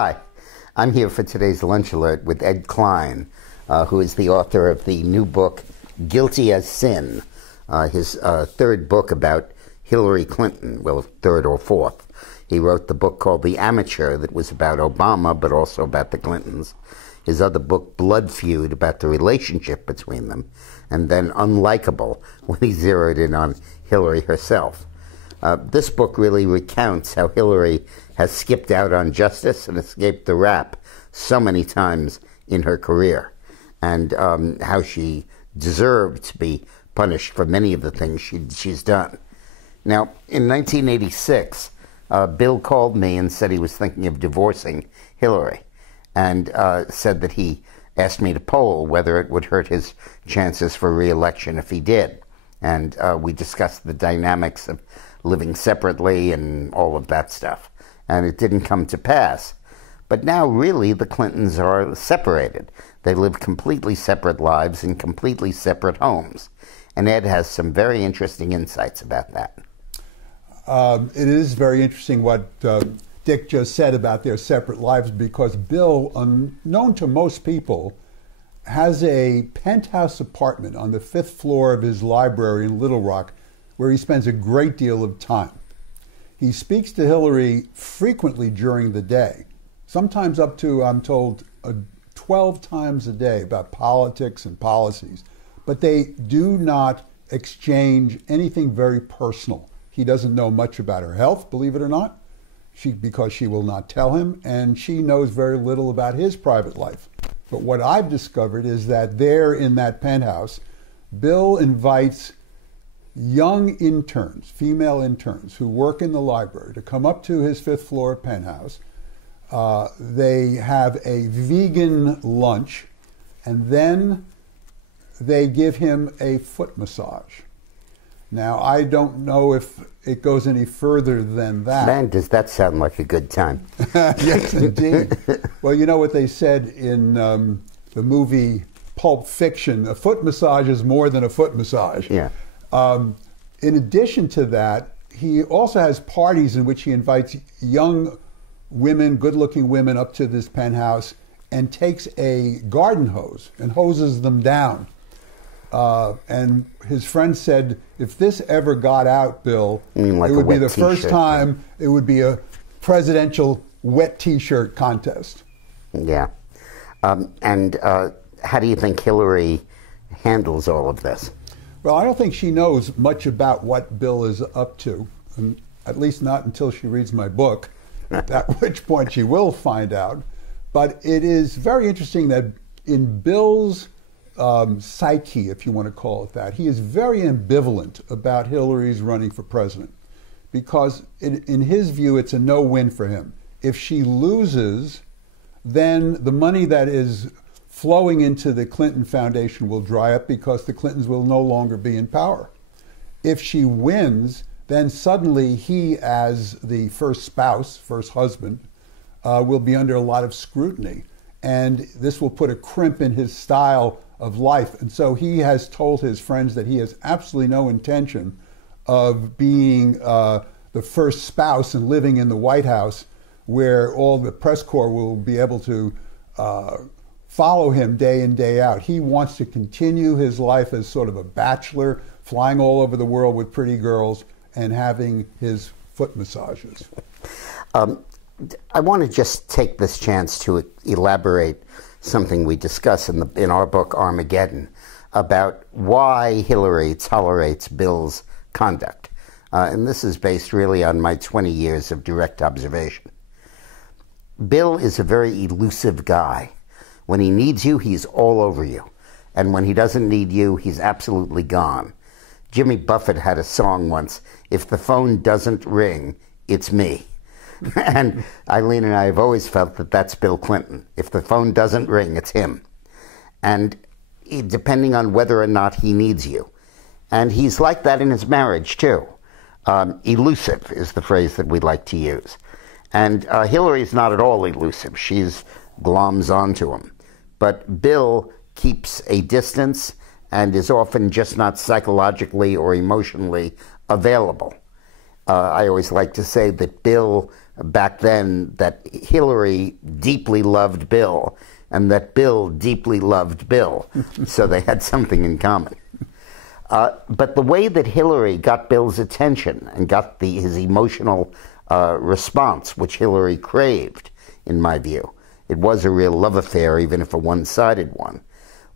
Hi, I'm here for today's Lunch Alert with Ed Klein, who is the author of the new book, Guilty as Sin, his third book about Hillary Clinton, well, third or fourth. He wrote the book called The Amateur that was about Obama, but also about the Clintons. His other book, Blood Feud, about the relationship between them, and then Unlikable, when he zeroed in on Hillary herself. This book really recounts how Hillary has skipped out on justice and escaped the rap so many times in her career, and how she deserved to be punished for many of the things she's done. Now, in 1986, Bill called me and said he was thinking of divorcing Hillary, and said that he asked me to poll whether it would hurt his chances for re-election if he did. And we discussed the dynamics of living separately and all of that stuff. And it didn't come to pass. But now, really, the Clintons are separated. They live completely separate lives in completely separate homes. And Ed has some very interesting insights about that. It is very interesting what Dick just said about their separate lives, because Bill, unknown to most people, has a penthouse apartment on the 5th floor of his library in Little Rock, where he spends a great deal of time. He speaks to Hillary frequently during the day, sometimes up to, I'm told, 12 times a day, about politics and policies. But they do not exchange anything very personal. He doesn't know much about her health, believe it or not, because she will not tell him, and she knows very little about his private life. But what I've discovered is that there in that penthouse, Bill invites young interns, female interns, who work in the library to come up to his 5th floor penthouse. They have a vegan lunch, and then they give him a foot massage. Now, I don't know if it goes any further than that. Man, does that sound like a good time. Yes, indeed. Well, you know what they said in the movie Pulp Fiction, a foot massage is more than a foot massage. Yeah. In addition to that, he also has parties in which he invites young women, good-looking women, up to this penthouse and takes a garden hose and hoses them down. And his friend said, if this ever got out, Bill, like it would be the t-shirt. first time it would be a presidential wet T-shirt contest. Yeah. And how do you think Hillary handles all of this? Well, I don't think she knows much about what Bill is up to, and at least not until she reads my book, at which point she will find out. But it is very interesting that in Bill's psyche, if you want to call it that, he is very ambivalent about Hillary's running for president, because in his view, it's a no-win for him. If she loses, then the money that is flowing into the Clinton Foundation will dry up, because the Clintons will no longer be in power. If she wins, then suddenly he, as the first spouse, first husband, will be under a lot of scrutiny. And this will put a crimp in his style of life. And so he has told his friends that he has absolutely no intention of being the first spouse and living in the White House, where all the press corps will be able to follow him day in, day out. He wants to continue his life as sort of a bachelor, flying all over the world with pretty girls and having his foot massages. I want to just take this chance to elaborate something we discuss in our book, Armageddon, about why Hillary tolerates Bill's conduct. And this is based really on my 20 years of direct observation. Bill is a very elusive guy. When he needs you, he's all over you. And when he doesn't need you, he's absolutely gone. Jimmy Buffett had a song once, "If the phone doesn't ring, it's me." And Eileen and I have always felt that that's Bill Clinton. If the phone doesn't ring, it's him. And depending on whether or not he needs you. And he's like that in his marriage, too. Elusive is the phrase that we like to use. And Hillary's not at all elusive. She's gloms onto him. But Bill keeps a distance and is often just not psychologically or emotionally available. I always like to say that Bill back then that Hillary deeply loved Bill and that Bill deeply loved Bill. So they had something in common. But the way that Hillary got Bill's attention and got his emotional response, which Hillary craved, in my view, it was a real love affair, even if a one-sided one,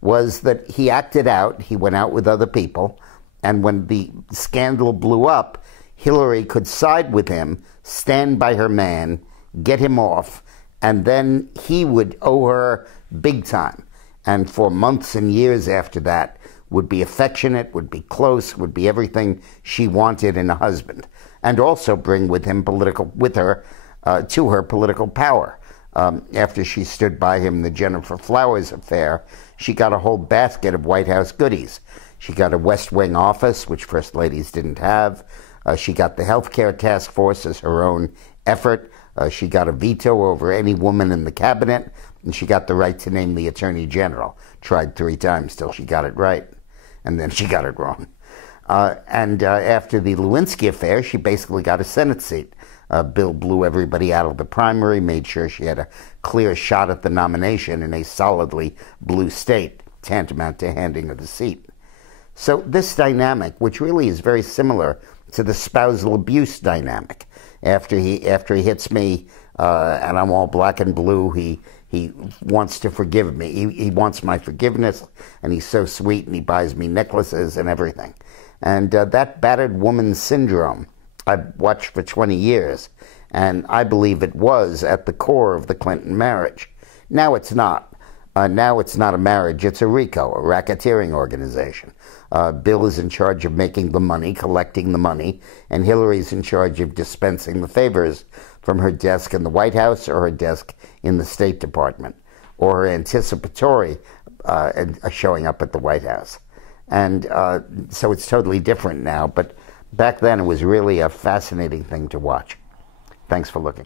was that he acted out, he went out with other people, and when the scandal blew up, Hillary could side with him, stand by her man, get him off, and then he would owe her big time. And for months and years after that, would be affectionate, would be close, would be everything she wanted in a husband, and also bring with her to her political power. After she stood by him in the Gennifer Flowers affair, she got a whole basket of White House goodies. She got a West Wing office, which First Ladies didn't have. She got the health care task force as her own effort. She got a veto over any woman in the cabinet, and she got the right to name the Attorney General. Tried 3 times till she got it right, and then she got it wrong. After the Lewinsky affair, she basically got a Senate seat. Bill blew everybody out of the primary, made sure she had a clear shot at the nomination in a solidly blue state, tantamount to handing her the seat. So this dynamic, which really is very similar to the spousal abuse dynamic, after he hits me and I'm all black and blue, he wants to forgive me. He wants my forgiveness, and he's so sweet, and he buys me necklaces and everything. And that battered woman syndrome I've watched for 20 years, and I believe it was at the core of the Clinton marriage. Now it's not. Now it's not a marriage, it's a RICO, a racketeering organization. Bill is in charge of making the money, collecting the money, and Hillary's in charge of dispensing the favors from her desk in the White House or her desk in the State Department, or her anticipatory showing up at the White House. And so it's totally different now, but back then it was really a fascinating thing to watch. Thanks for looking.